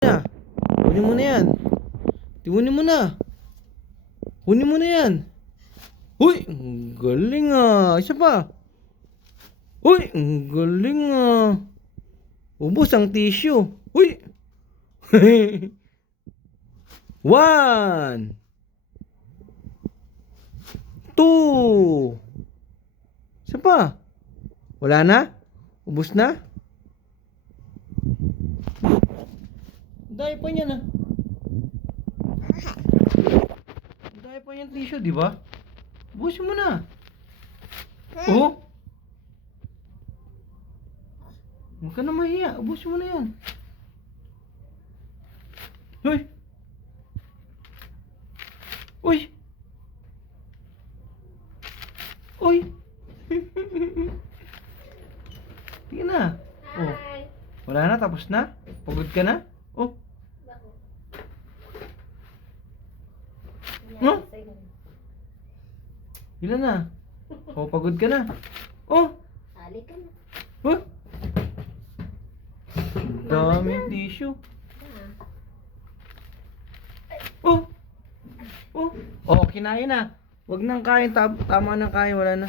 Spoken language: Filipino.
Na. Kunin mo na yan. Kunin mo na. Kunin mo na yan. Uy, ang galing ah. Isa pa. Uy, ang galing ah. Ubos ang tissue. Uy. 1 2. Isa pa. Wala na? Ubos na? Dahil pa niyan ah. Dahil pa niyan tissue, di ba? Ubusin mo na. Oh. Huwag ka na mahiya. Ubusin mo na yan. Hoy. Uy. Uy. Tingnan na. Oh. Wala na, tapos na? Pagod ka na? Oh. No? Ilan na? Oh, pagod ka na. Oh. Sali ka na. Oh. Daming tissue. Oh. Oh. Oh, kinain na. Wag nang kain. Tama nang kain. Wala na.